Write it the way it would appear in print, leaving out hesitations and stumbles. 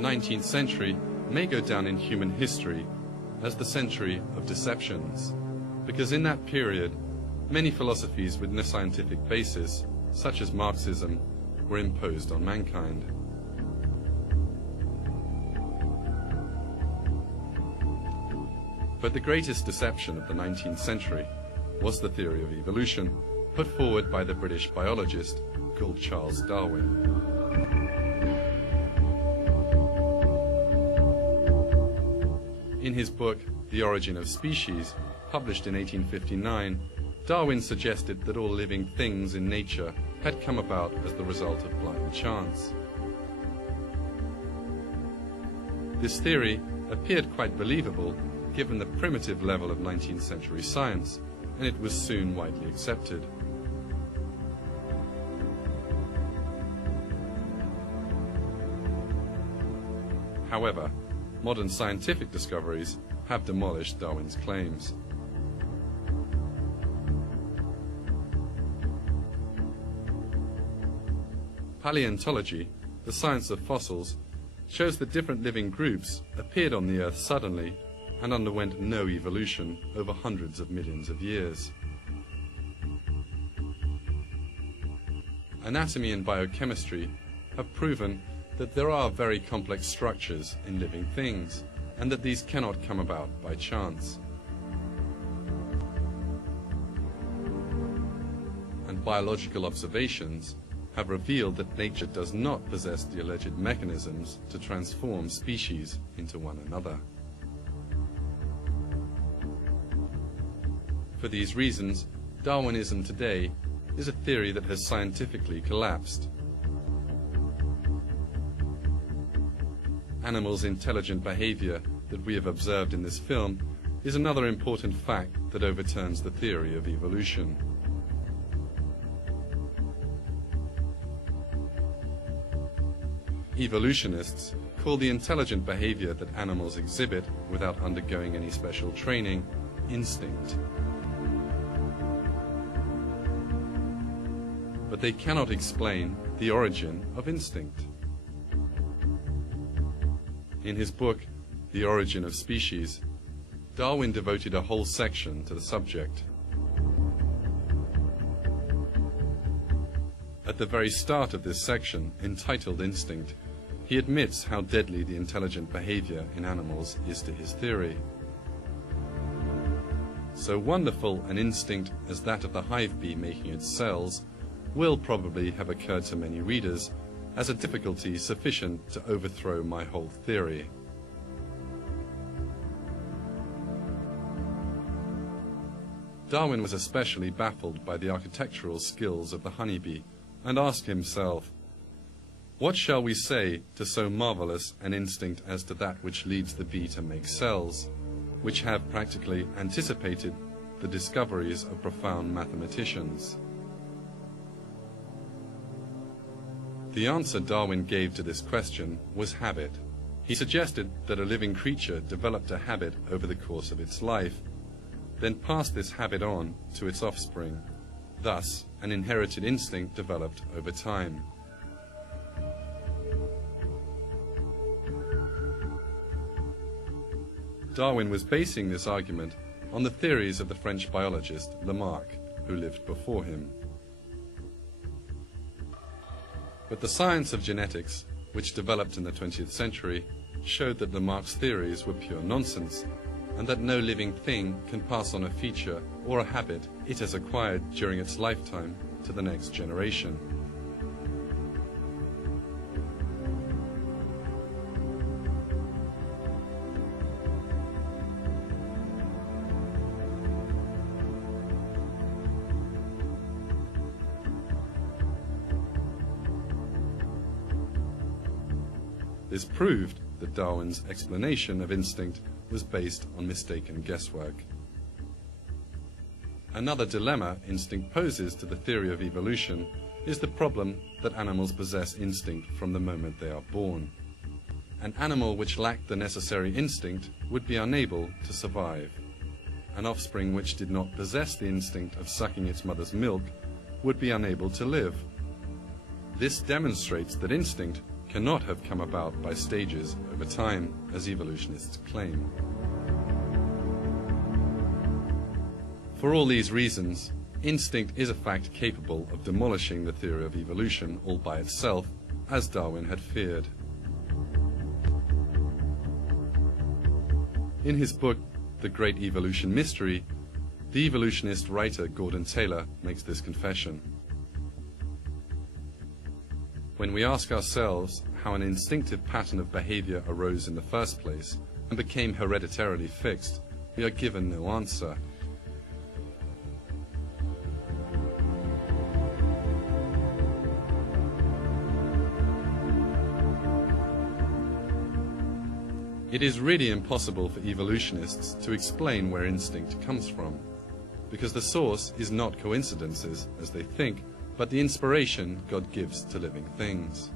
19th century may go down in human history as the century of deceptions, because in that period, many philosophies with no scientific basis, such as Marxism, were imposed on mankind. But the greatest deception of the 19th century was the theory of evolution, put forward by the British biologist called Charles Darwin. In his book, The Origin of Species, published in 1859, Darwin suggested that all living things in nature had come about as the result of blind chance. This theory appeared quite believable given the primitive level of 19th century science, and it was soon widely accepted. However, modern scientific discoveries have demolished Darwin's claims. Paleontology, the science of fossils, shows that different living groups appeared on the Earth suddenly and underwent no evolution over hundreds of millions of years. Anatomy and biochemistry have proven that there are very complex structures in living things, and that these cannot come about by chance. And biological observations have revealed that nature does not possess the alleged mechanisms to transform species into one another. For these reasons, Darwinism today is a theory that has scientifically collapsed. Animals' intelligent behavior that we have observed in this film is another important fact that overturns the theory of evolution. Evolutionists call the intelligent behavior that animals exhibit without undergoing any special training instinct. But they cannot explain the origin of instinct. In his book, The Origin of Species, Darwin devoted a whole section to the subject. At the very start of this section, entitled Instinct, he admits how deadly the intelligent behavior in animals is to his theory. So wonderful an instinct as that of the hive bee making its cells will probably have occurred to many readers as a difficulty sufficient to overthrow my whole theory. Darwin was especially baffled by the architectural skills of the honeybee and asked himself, what shall we say to so marvelous an instinct as to that which leads the bee to make cells, which have practically anticipated the discoveries of profound mathematicians? The answer Darwin gave to this question was habit. He suggested that a living creature developed a habit over the course of its life, then passed this habit on to its offspring. Thus, an inherited instinct developed over time. Darwin was basing this argument on the theories of the French biologist Lamarck, who lived before him. But the science of genetics, which developed in the 20th century, showed that Lamarck's theories were pure nonsense, and that no living thing can pass on a feature or a habit it has acquired during its lifetime to the next generation. This proved that Darwin's explanation of instinct was based on mistaken guesswork. Another dilemma instinct poses to the theory of evolution is the problem that animals possess instinct from the moment they are born. An animal which lacked the necessary instinct would be unable to survive. An offspring which did not possess the instinct of sucking its mother's milk would be unable to live. This demonstrates that instinct cannot have come about by stages over time, as evolutionists claim. For all these reasons, instinct is a fact capable of demolishing the theory of evolution all by itself, as Darwin had feared. In his book, The Great Evolution Mystery, the evolutionist writer Gordon Taylor makes this confession. When we ask ourselves how an instinctive pattern of behavior arose in the first place and became hereditarily fixed, we are given no answer. It is really impossible for evolutionists to explain where instinct comes from, because the source is not coincidences, as they think, but the inspiration God gives to living things.